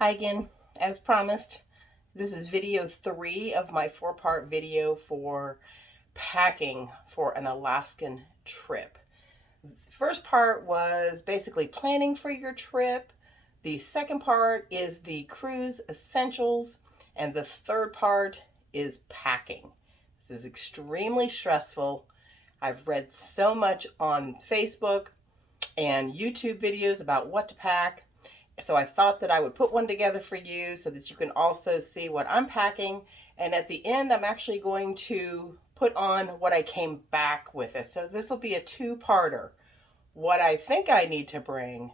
Hi again. As promised, this is video 3 of my 4-part video for packing for an Alaskan trip. First part was basically planning for your trip. The second part is the cruise essentials. And the third part is packing. This is extremely stressful. I've read so much on Facebook and YouTube videos about what to pack. So I thought that I would put one together for you so that you can also see what I'm packing. And at the end, I'm actually going to put on what I came back with it. So this will be a two-parter. What I think I need to bring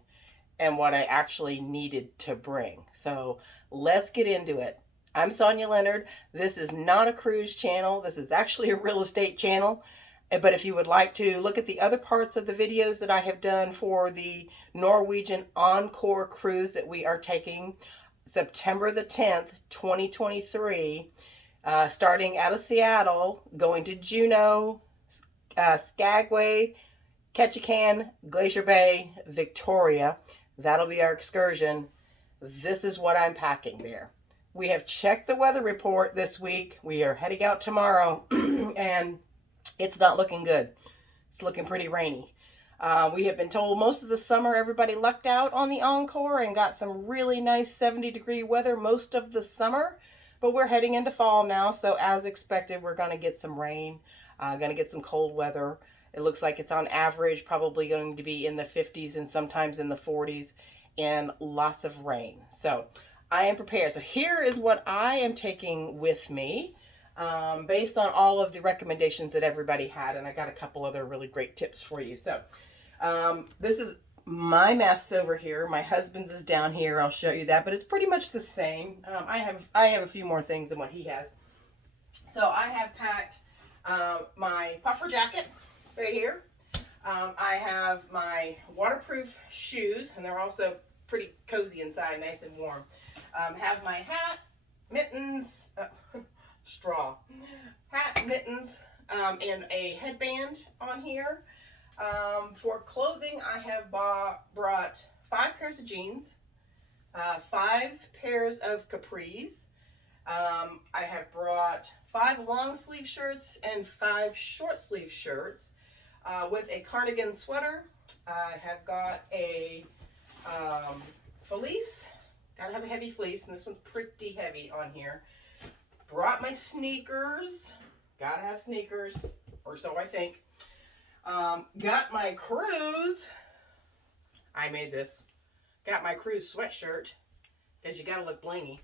and what I actually needed to bring. So let's get into it. I'm Sonya Leonard. This is not a cruise channel. This is actually a real estate channel. But if you would like to look at the other parts of the videos that I have done for the Norwegian Encore cruise that we are taking September the 10th, 2023, starting out of Seattle, going to Juneau, Skagway, Ketchikan, Glacier Bay, Victoria. That'll be our excursion. This is what I'm packing there. We have checked the weather report this week. We are heading out tomorrow and it's not looking good. It's looking pretty rainy. We have been told most of the summer everybody lucked out on the Encore and got some really nice 70-degree weather most of the summer. But we're heading into fall now, so as expected, we're going to get some rain, going to get some cold weather. It looks like it's on average probably going to be in the 50s and sometimes in the 40s and lots of rain. So I am prepared. So here is what I am taking with me. Based on all of the recommendations that everybody had, and I got a couple other really great tips for you. So this is my mess over here. My husband's is down here. I'll show you that, but it's pretty much the same. I have a few more things than what he has. So I have packed my puffer jacket right here. I have my waterproof shoes, and they're also pretty cozy inside, nice and warm. Have my hat, mittens, straw hat, mittens, and a headband on here. For clothing, I have brought 5 pairs of jeans, 5 pairs of capris. I have brought 5 long sleeve shirts and 5 short sleeve shirts with a cardigan sweater. I have got a fleece. Gotta have a heavy fleece, and this one's pretty heavy on here. Brought my sneakers. Gotta have sneakers, or so I think. Got my cruise. I made this. Got my cruise sweatshirt, because you gotta look blingy.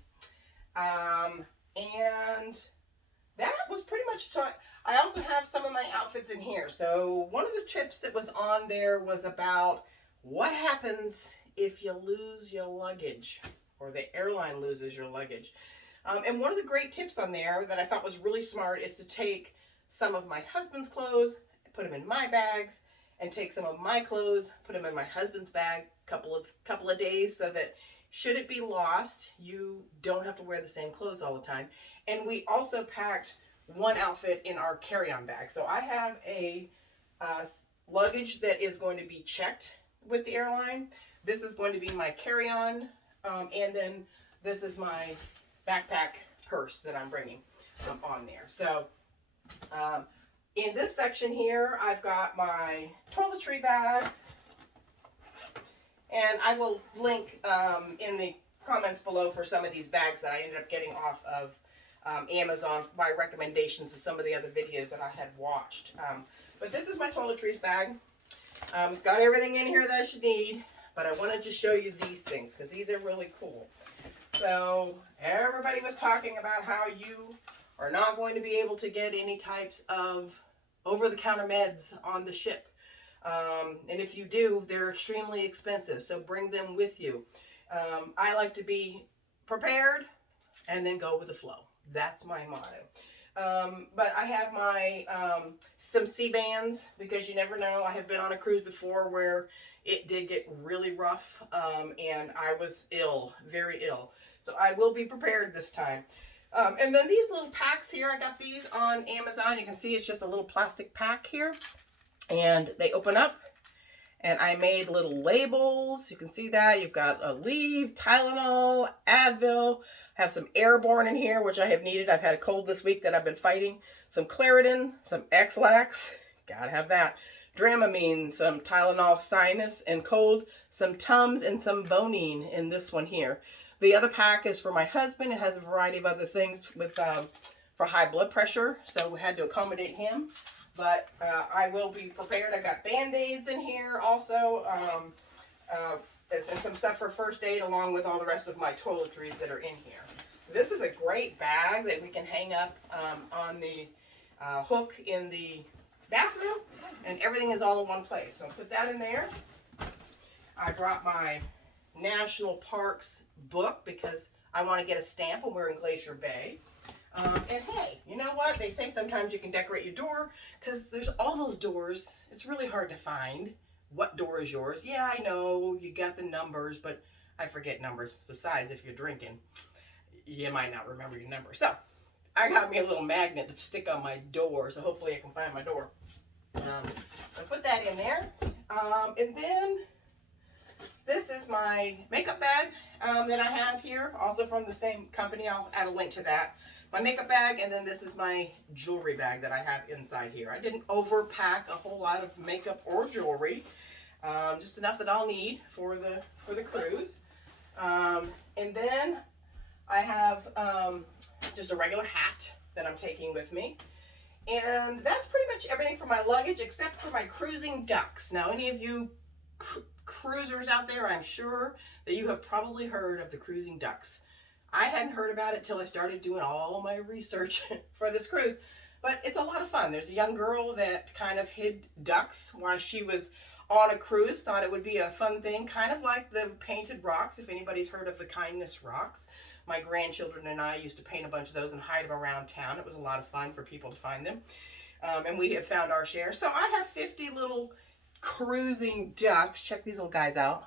And that was pretty much so. I also have some of my outfits in here. So one of the tips that was on there was about what happens if you lose your luggage, or the airline loses your luggage. And one of the great tips on there that I thought was really smart is to take some of my husband's clothes, put them in my bags, and take some of my clothes, put them in my husband's bag couple of days, so that should it be lost, you don't have to wear the same clothes all the time. And we also packed one outfit in our carry-on bag. So I have a luggage that is going to be checked with the airline. This is going to be my carry-on, and then this is my backpack purse that I'm bringing on there. So in this section here, I've got my toiletry bag, and I will link in the comments below for some of these bags that I ended up getting off of Amazon by recommendations of some of the other videos that I had watched. But this is my toiletries bag. It's got everything in here that I should need, but I wanted to show you these things because these are really cool. So everybody was talking about how you are not going to be able to get any types of over-the-counter meds on the ship. And if you do, they're extremely expensive, so bring them with you. I like to be prepared and then go with the flow. That's my motto. But I have my some C-bands, because you never know. I have been on a cruise before where it did get really rough, and I was ill, very ill. So I will be prepared this time. And then these little packs here, I got these on Amazon. You can see it's just a little plastic pack here, and they open up, And I made little labels. You can see that. You've got a Aleve, Tylenol, Advil. I have some Airborne in here, which I have needed. I've had a cold this week that I've been fighting. Some Claritin, some X-Lax. Gotta have that. Dramamine, some Tylenol sinus and cold, some Tums, and some Bonine in this one here. The other pack is for my husband. It has a variety of other things with for high blood pressure, so we had to accommodate him. But I will be prepared. I got Band-Aids in here also, and some stuff for first aid, along with all the rest of my toiletries that are in here. This is a great bag that we can hang up on the hook in the bathroom, and everything is all in one place. So I'll put that in there. I brought my National Parks book because I want to get a stamp when we're in Glacier Bay. And hey, you know what? They say sometimes you can decorate your door because there's all those doors. It's really hard to find what door is yours. Yeah, I know you got the numbers, but I forget numbers. Besides, if you're drinking, you might not remember your number. So I got me a little magnet to stick on my door, so hopefully I can find my door. I'll put that in there. And then this is my makeup bag that I have here, also from the same company. I'll add a link to that. My makeup bag, and then this is my jewelry bag that I have inside here. I didn't overpack a whole lot of makeup or jewelry, just enough that I'll need for the cruise. And then I have just a regular hat that I'm taking with me. And that's pretty much everything for my luggage except for my cruising ducks. Now, any of you cruisers out there, I'm sure that you have probably heard of the cruising ducks. I hadn't heard about it till I started doing all my research for this cruise, but it's a lot of fun. There's a young girl that kind of hid ducks while she was on a cruise, thought it would be a fun thing, kind of like the painted rocks, if anybody's heard of the kindness rocks. My grandchildren and I used to paint a bunch of those and hide them around town. It was a lot of fun for people to find them, and we have found our share. So I have 50 little cruising ducks. Check these little guys out.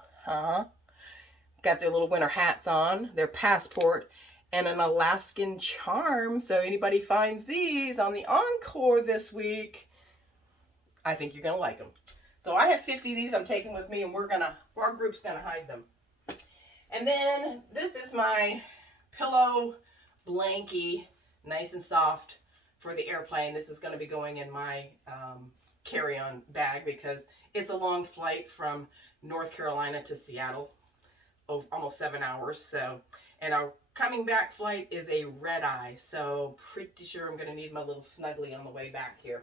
Got their little winter hats on, their passport, and an Alaskan charm. So anybody finds these on the Encore this week, I think you're gonna like them. So I have 50 of these I'm taking with me, and our group's gonna hide them. And then this is my pillow blankie, nice and soft for the airplane. This is gonna be going in my carry-on bag because it's a long flight from North Carolina to Seattle. Almost 7 hours. So, and our coming back flight is a red eye. So pretty sure I'm going to need my little snuggly on the way back here.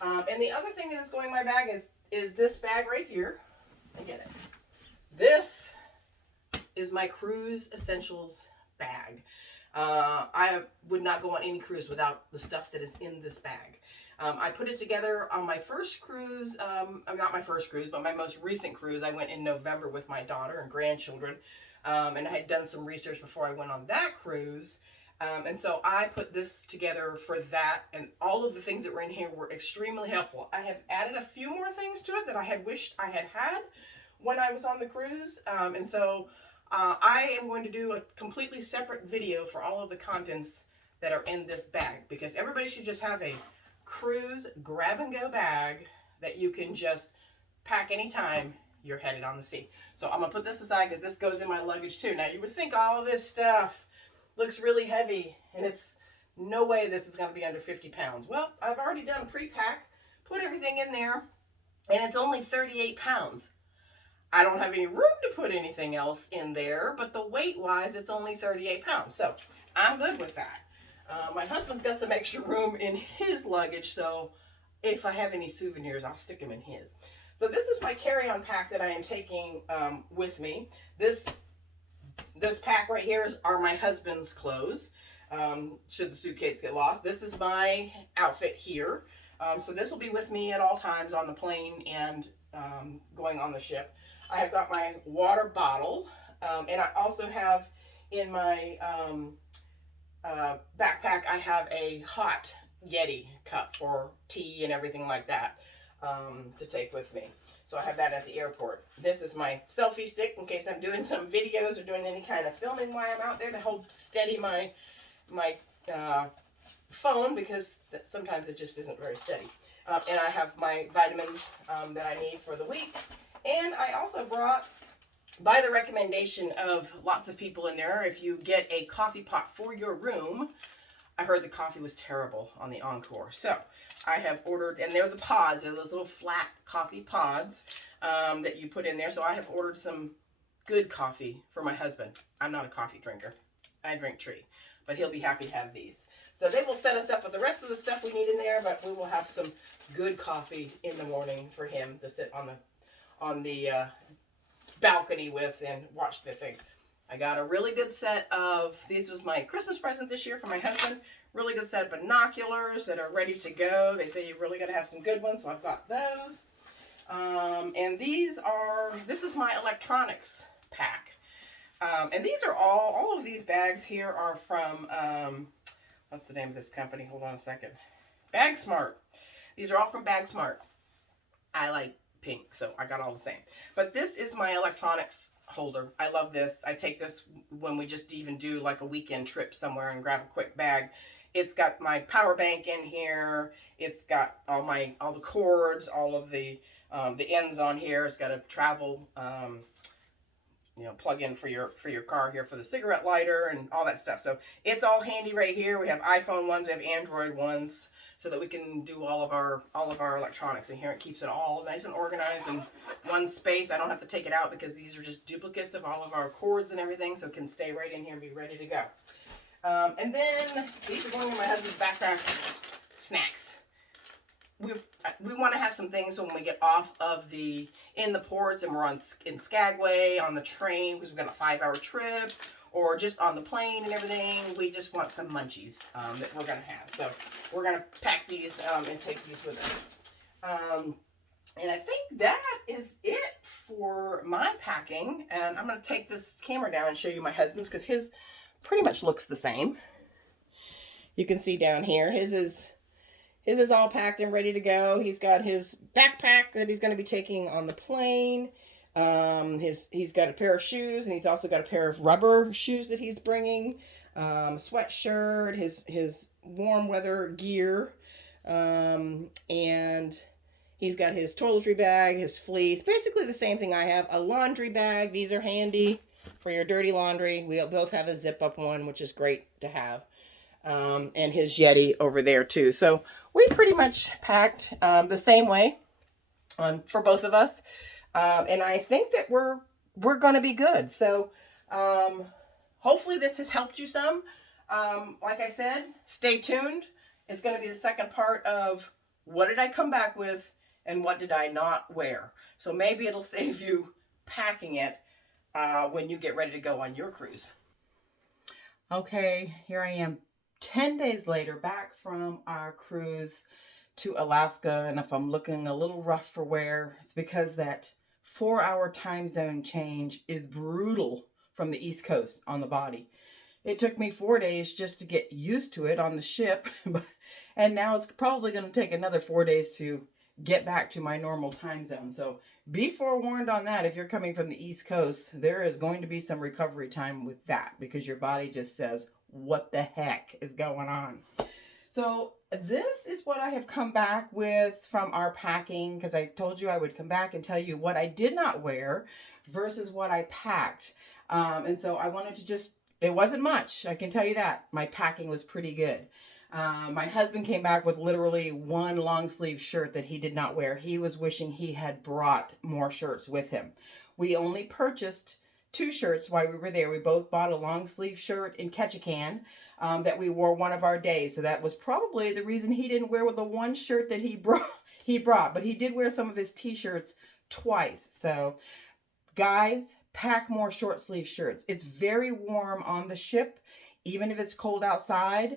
And the other thing that is going in my bag is this bag right here. I get it. This is my cruise essentials bag. I would not go on any cruise without the stuff that is in this bag. I put it together on my first cruise, not my first cruise, but my most recent cruise. I went in November with my daughter and grandchildren, and I had done some research before I went on that cruise. And so I put this together for that, and all of the things that were in here were extremely helpful. I have added a few more things to it that I had wished I had had when I was on the cruise, and so I am going to do a completely separate video for all of the contents that are in this bag, because everybody should just have a cruise grab-and-go bag that you can just pack anytime you're headed on the sea. So I'm gonna put this aside because this goes in my luggage too. Now you would think all this stuff looks really heavy, and it's no way this is gonna be under 50 pounds. Well, I've already done a pre-pack, put everything in there, and it's only 38 pounds. I don't have any room to put anything else in there, but the weight-wise, it's only 38 pounds. So I'm good with that. My husband's got some extra room in his luggage, so if I have any souvenirs, I'll stick them in his. So this is my carry-on pack that I am taking with me. This pack right here are my husband's clothes, should the suitcase get lost. This is my outfit here. So this will be with me at all times on the plane and going on the ship. I have got my water bottle, and I also have in my backpack, I have a hot Yeti cup for tea and everything like that to take with me. So I have that at the airport. This is my selfie stick in case I'm doing some videos or doing any kind of filming while I'm out there to hold steady my phone, because sometimes it just isn't very steady. And I have my vitamins that I need for the week. And I also brought, by the recommendation of lots of people in there, if you get a coffee pot for your room, I heard the coffee was terrible on the Encore. So I have ordered, and they're the pods. They're those little flat coffee pods that you put in there. So I have ordered some good coffee for my husband. I'm not a coffee drinker. I drink tree, but he'll be happy to have these. So they will set us up with the rest of the stuff we need in there, but we will have some good coffee in the morning for him to sit on the balcony with and watch the things. I got a really good set of, these was my Christmas present this year for my husband, really good set of binoculars that are ready to go. They say you really got to have some good ones, so I've got those. And this is my electronics pack. And these are all of these bags here are from, what's the name of this company? Hold on a second. Bag Smart. These are all from Bag Smart. I like pink, so I got all the same. But this is my electronics holder. I love this. I take this when we just even do like a weekend trip somewhere and grab a quick bag. It's got my power bank in here. It's got all the cords, all of the ends on here. It's got a travel plug in for your car here for the cigarette lighter and all that stuff. So it's all handy right here. We have iPhone ones, we have Android ones, so that we can do all of our electronics in here. It keeps it all nice and organized in one space. I don't have to take it out because these are just duplicates of all of our cords and everything, so it can stay right in here and be ready to go. And then these are going in my husband's backpack. Snacks. We want to have some things so when we get off of in the ports and we're in Skagway on the train because we've got a 5-hour trip, or just on the plane and everything, we just want some munchies that we're going to have. So we're going to pack these and take these with us. And I think that is it for my packing. And I'm going to take this camera down and show you my husband's because his pretty much looks the same. You can see down here, his is all packed and ready to go. He's got his backpack that he's going to be taking on the plane. He's got a pair of shoes, and he's also got a pair of rubber shoes that he's bringing. Sweatshirt, his warm weather gear, and he's got his toiletry bag, his fleece, basically the same thing I have. A laundry bag. These are handy for your dirty laundry. We both have a zip up one, which is great to have. And his Yeti over there too. So we pretty much packed the same way for both of us. And I think that we're going to be good. So hopefully this has helped you some. Like I said, stay tuned. It's going to be the second part of what did I come back with and what did I not wear. So maybe it'll save you packing it when you get ready to go on your cruise. Okay, here I am 10 days later, back from our cruise to Alaska. And if I'm looking a little rough for wear, it's because that 4-hour time zone change is brutal from the East Coast on the body. It took me 4 days just to get used to it on the ship. And now it's probably going to take another 4 days to get back to my normal time zone. So be forewarned on that. If you're coming from the East Coast, there is going to be some recovery time with that because your body just says, what the heck is going on? So this is what I have come back with from our packing, because I told you I would come back and tell you what I did not wear versus what I packed. And so I wanted to it wasn't much. I can tell you that. My packing was pretty good. My husband came back with literally one long sleeve shirt that he did not wear. He was wishing he had brought more shirts with him. We only purchased 2 shirts while we were there. We both bought a long sleeve shirt in Ketchikan that we wore one of our days. So that was probably the reason he didn't wear the one shirt that he brought. But he did wear some of his t-shirts twice. So guys, pack more short sleeve shirts. It's very warm on the ship, even if it's cold outside.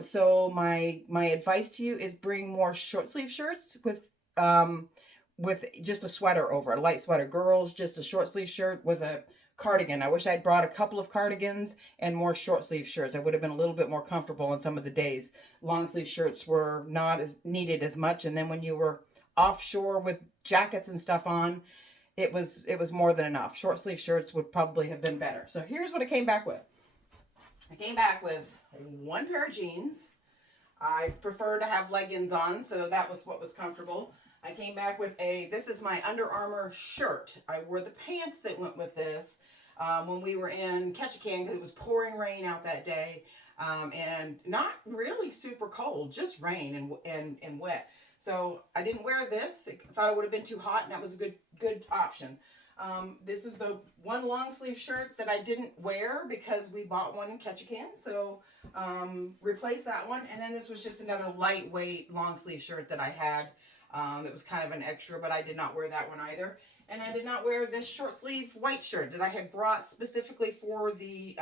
So my advice to you is bring more short sleeve shirts with just a sweater over, a light sweater. Girls, just a short sleeve shirt with a cardigan. I wish I'd brought a couple of cardigans and more short sleeve shirts. I would have been a little bit more comfortable on some of the days. Long sleeve shirts were not as needed as much. And then when you were offshore with jackets and stuff on, it was more than enough. Short sleeve shirts would probably have been better. So here's what I came back with. I came back with 1 pair of jeans. I prefer to have leggings on, so that was what was comfortable. I came back with this is my Under Armour shirt. I wore the pants that went with this when we were in Ketchikan because it was pouring rain out that day, and not really super cold, just rain and wet. So I didn't wear this. I thought it would have been too hot, and that was a good option. This is the one long sleeve shirt that I didn't wear because we bought one in Ketchikan. So replace that one. And then this was just another lightweight long sleeve shirt that I had that was kind of an extra, but I did not wear that one either. And I did not wear this short sleeve white shirt that I had brought specifically for the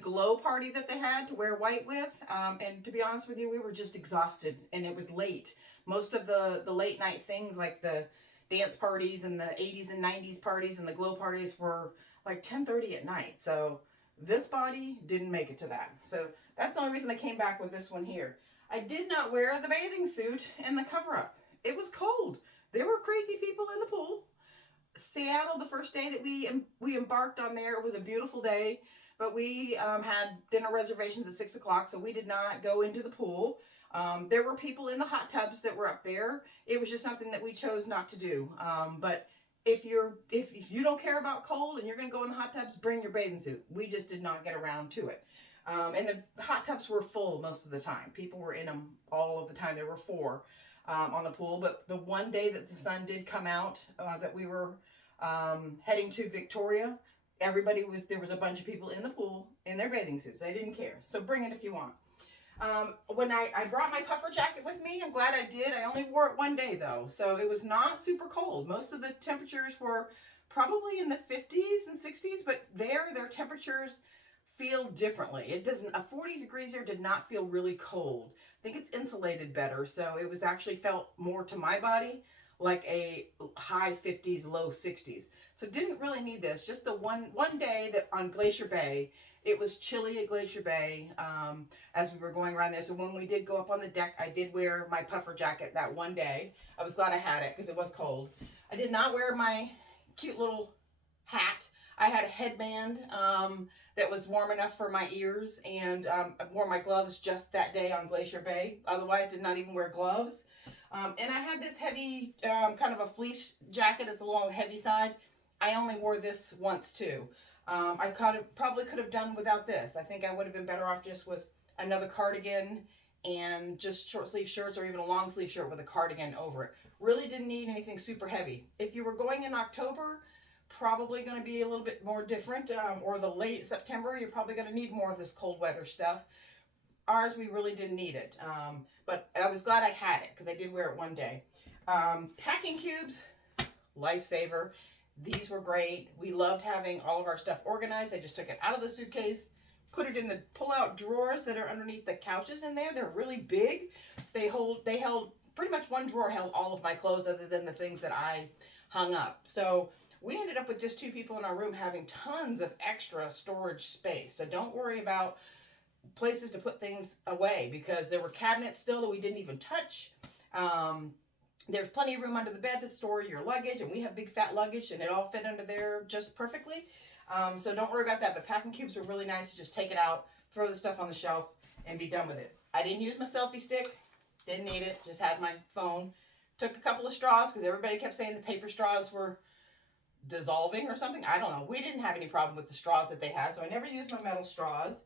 glow party that they had to wear white with. And to be honest with you, we were just exhausted and it was late. Most of the late night things like the dance parties and the 80s and 90s parties and the glow parties were like 10:30 at night. So this body didn't make it to that. So that's the only reason I came back with this one here. I did not wear the bathing suit and the cover up. It was cold. There were crazy people in the pool. Seattle, the first day that we embarked on there, it was a beautiful day, but we had dinner reservations at 6 o'clock, so we did not go into the pool. There were people in the hot tubs that were up there. It was just something that we chose not to do. But if you don't care about cold and you're going to go in the hot tubs, bring your bathing suit. We just did not get around to it. And the hot tubs were full most of the time. People were in them all of the time. There were 4 on the pool. But the one day that the sun did come out, that we were heading to Victoria, there was a bunch of people in the pool in their bathing suits. They didn't care. So bring it if you want. When I brought my puffer jacket with me, I'm glad I did. I only wore it one day though, so it was not super cold. Most of the temperatures were probably in the 50s and 60s, but their temperatures feel differently. It doesn't, a 40 degrees there did not feel really cold. I think it's insulated better, so it was actually felt more to my body like a high 50s, low 60s. So didn't really need this. Just the one day that on Glacier Bay, it was chilly at Glacier Bay as we were going around there. So when we did go up on the deck, I did wear my puffer jacket that one day. I was glad I had it because it was cold. I did not wear my cute little hat. I had a headband that was warm enough for my ears, and I wore my gloves just that day on Glacier Bay. Otherwise, did not even wear gloves. And I had this heavy, kind of a fleece jacket. It's a little on the heavy side. I only wore this once too. I probably could have done without this. I think I would have been better off just with another cardigan and just short sleeve shirts, or even a long sleeve shirt with a cardigan over it. Really didn't need anything super heavy. If you were going in October, probably going to be a little bit more different, or the late September, you're probably going to need more of this cold weather stuff. Ours, we really didn't need it, but I was glad I had it because I did wear it one day. Packing cubes, lifesaver. These were great. We loved having all of our stuff organized. I just took it out of the suitcase, put it in the pull-out drawers that are underneath the couches in there. They're really big. They held pretty much one drawer held all of my clothes other than the things that I hung up. So we ended up with just 2 people in our room having tons of extra storage space. So don't worry about places to put things away because there were cabinets still that we didn't even touch. There's plenty of room under the bed to store your luggage, and we have big fat luggage and it all fit under there just perfectly. So don't worry about that, but packing cubes are really nice to just take it out, throw the stuff on the shelf, and be done with it. I didn't use my selfie stick, didn't need it, just had my phone. Took a couple of straws because everybody kept saying the paper straws were dissolving or something. I don't know. We didn't have any problem with the straws that they had, so I never used my metal straws.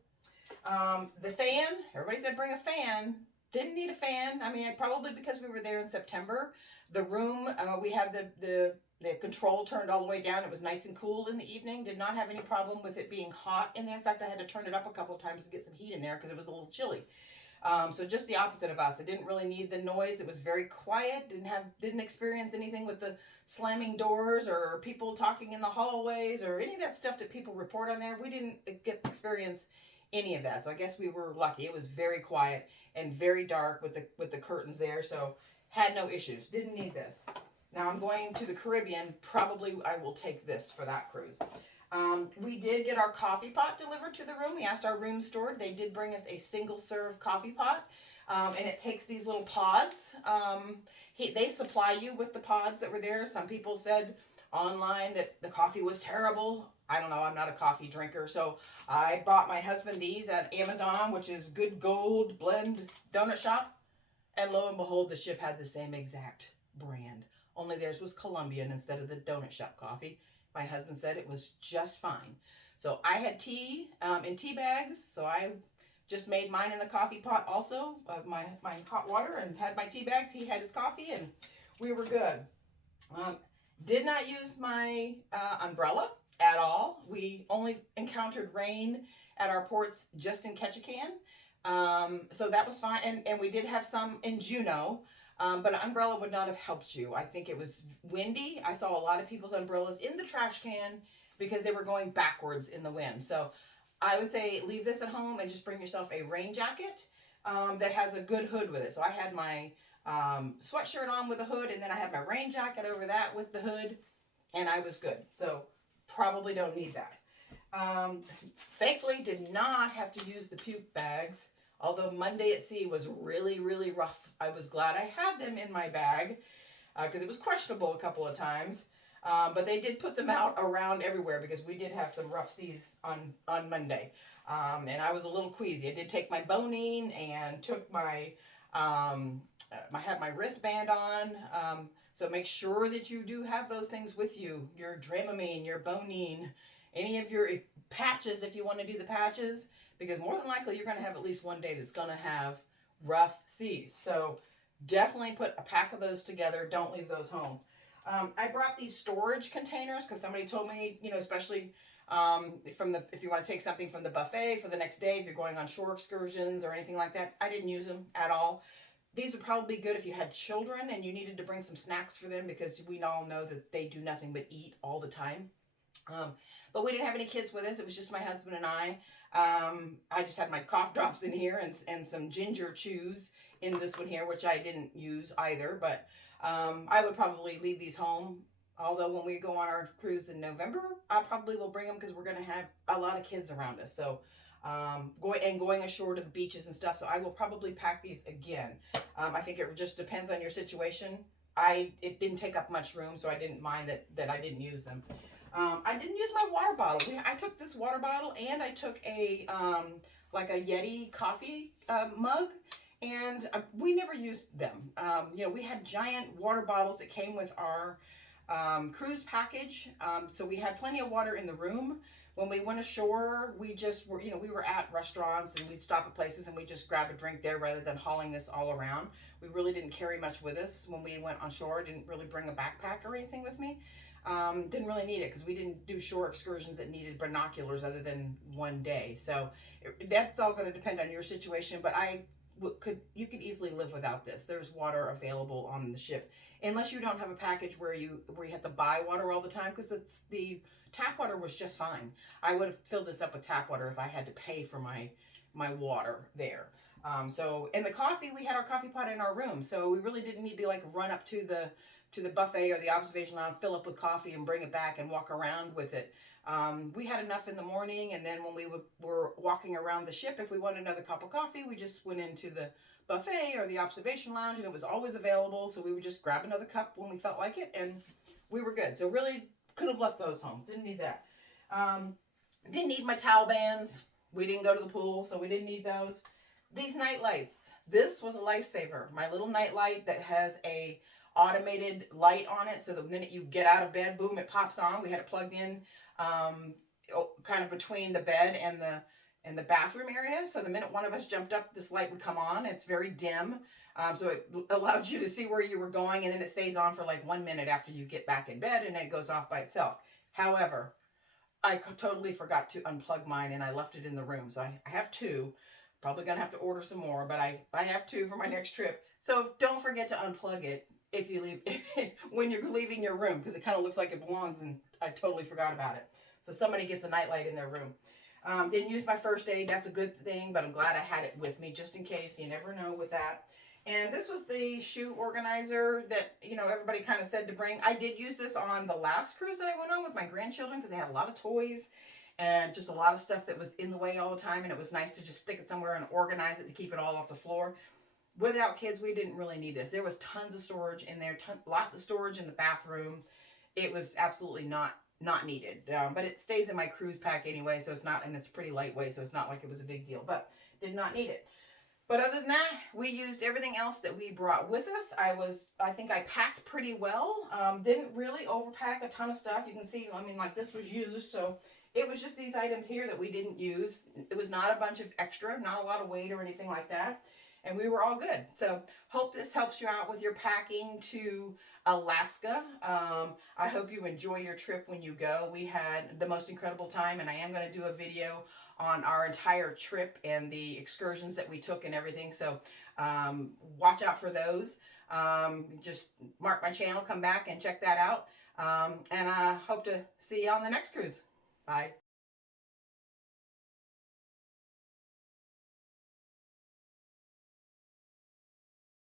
The fan, everybody said bring a fan. Didn't need a fan. I mean, probably because we were there in September. The room, we had the control turned all the way down. It was nice and cool in the evening. Did not have any problem with it being hot in there. In fact, I had to turn it up a couple of times to get some heat in there because it was a little chilly. So just the opposite of us. I didn't really need the noise. It was very quiet. Didn't experience anything with the slamming doors or people talking in the hallways or any of that stuff that people report on there. We didn't experience any of that. So I guess we were lucky. It was very quiet and very dark with the curtains there. So had no issues. Didn't need this. Now I'm going to the Caribbean. Probably I will take this for that cruise. We did get our coffee pot delivered to the room. We asked our room steward. They did bring us a single serve coffee pot. And it takes these little pods. They supply you with the pods that were there. Some people said online that the coffee was terrible. I don't know. I'm not a coffee drinker. So I bought my husband these at Amazon, which is Good Gold Blend Donut Shop. And lo and behold, the ship had the same exact brand, only theirs was Colombian instead of the donut shop coffee. My husband said it was just fine. So I had tea in tea bags, so I just made mine in the coffee pot also, my hot water, and had my tea bags. He had his coffee, and we were good. Did not use my umbrella at all. We only encountered rain at our ports just in Ketchikan. So that was fine. And we did have some in Juneau, but an umbrella would not have helped you. I think it was windy. I saw a lot of people's umbrellas in the trash can because they were going backwards in the wind. So I would say leave this at home and just bring yourself a rain jacket that has a good hood with it. So I had my sweatshirt on with a hood, and then I had my rain jacket over that with the hood, and I was good. So probably don't need that. Thankfully did not have to use the puke bags, although Monday at sea was really, really rough. I was glad I had them in my bag because it was questionable a couple of times. But they did put them out around everywhere because we did have some rough seas on Monday. And I was a little queasy. I did take my boning and took my, I had my wristband on. So make sure that you do have those things with you. Your Dramamine, your boning, any of your patches if you want to do the patches. Because more than likely you're going to have at least one day that's going to have rough seas. So definitely put a pack of those together. Don't leave those home. I brought these storage containers because somebody told me, you know, especially if you want to take something from the buffet for the next day, if you're going on shore excursions or anything like that. I didn't use them at all. These would probably be good if you had children and you needed to bring some snacks for them because we all know that they do nothing but eat all the time. But we didn't have any kids with us. It was just my husband and I. I just had my cough drops in here and some ginger chews in this one here, which I didn't use either. But I would probably leave these home. Although when we go on our cruise in November, I probably will bring them because we're going to have a lot of kids around us. So going ashore to the beaches and stuff. So I will probably pack these again. I think it just depends on your situation. It didn't take up much room, so I didn't mind that I didn't use them. I didn't use my water bottle. I took this water bottle and I took a like a Yeti coffee mug, and we never used them. You know, we had giant water bottles that came with our cruise package, so we had plenty of water in the room. When we went ashore, we just were, you know, we were at restaurants and we'd stop at places and we'd just grab a drink there rather than hauling this all around. We really didn't carry much with us when we went on shore. I didn't really bring a backpack or anything with me. Didn't really need it because we didn't do shore excursions that needed binoculars other than one day. So that's all going to depend on your situation, but you could easily live without this. There's water available on the ship, unless you don't have a package where you have to buy water all the time, because the tap water was just fine. I would have filled this up with tap water if I had to pay for my water there. So in the coffee, we had our coffee pot in our room, so we really didn't need to like run up to the buffet or the observation lounge, fill up with coffee and bring it back and walk around with it. We had enough in the morning, and then when we were walking around the ship, if we wanted another cup of coffee, we just went into the buffet or the observation lounge, and it was always available, so we would just grab another cup when we felt like it, and we were good. So really could have left those home. Didn't need that. Didn't need my towel bands. We didn't go to the pool, so we didn't need those. These night lights. This was a lifesaver. My little night light that has a automated light on it, so the minute you get out of bed, boom, it pops on. We had it plugged in kind of between the bed and the bathroom area, so the minute one of us jumped up, this light would come on. It's very dim, so it allowed you to see where you were going, and then it stays on for like 1 minute after you get back in bed, and then it goes off by itself. However, I totally forgot to unplug mine, and I left it in the room, so I have two. Probably gonna have to order some more, but I have two for my next trip. So don't forget to unplug it if you leave when you're leaving your room, because it kind of looks like it belongs, and I totally forgot about it. So somebody gets a nightlight in their room. Didn't use my first aid. That's a good thing, but I'm glad I had it with me just in case. You never know with that. And this was the shoe organizer that, you know, everybody kind of said to bring. I did use this on the last cruise that I went on with my grandchildren because they had a lot of toys and just a lot of stuff that was in the way all the time, and it was nice to just stick it somewhere and organize it to keep it all off the floor. Without kids, we didn't really need this. There was tons of storage in there, lots of storage in the bathroom. It was absolutely not needed, but it stays in my cruise pack anyway, so it's not, and it's pretty lightweight, so it's not like it was a big deal, but did not need it. But other than that, we used everything else that we brought with us. I think I packed pretty well. Didn't really overpack a ton of stuff. You can see, I mean, like this was used, so it was just these items here that we didn't use. It was not a bunch of extra, not a lot of weight or anything like that. And we were all good. So hope this helps you out with your packing to Alaska. I hope you enjoy your trip when you go. We had the most incredible time, and I am going to do a video on our entire trip and the excursions that we took and everything. So watch out for those. Just mark my channel, come back and check that out. And I hope to see you on the next cruise. Bye.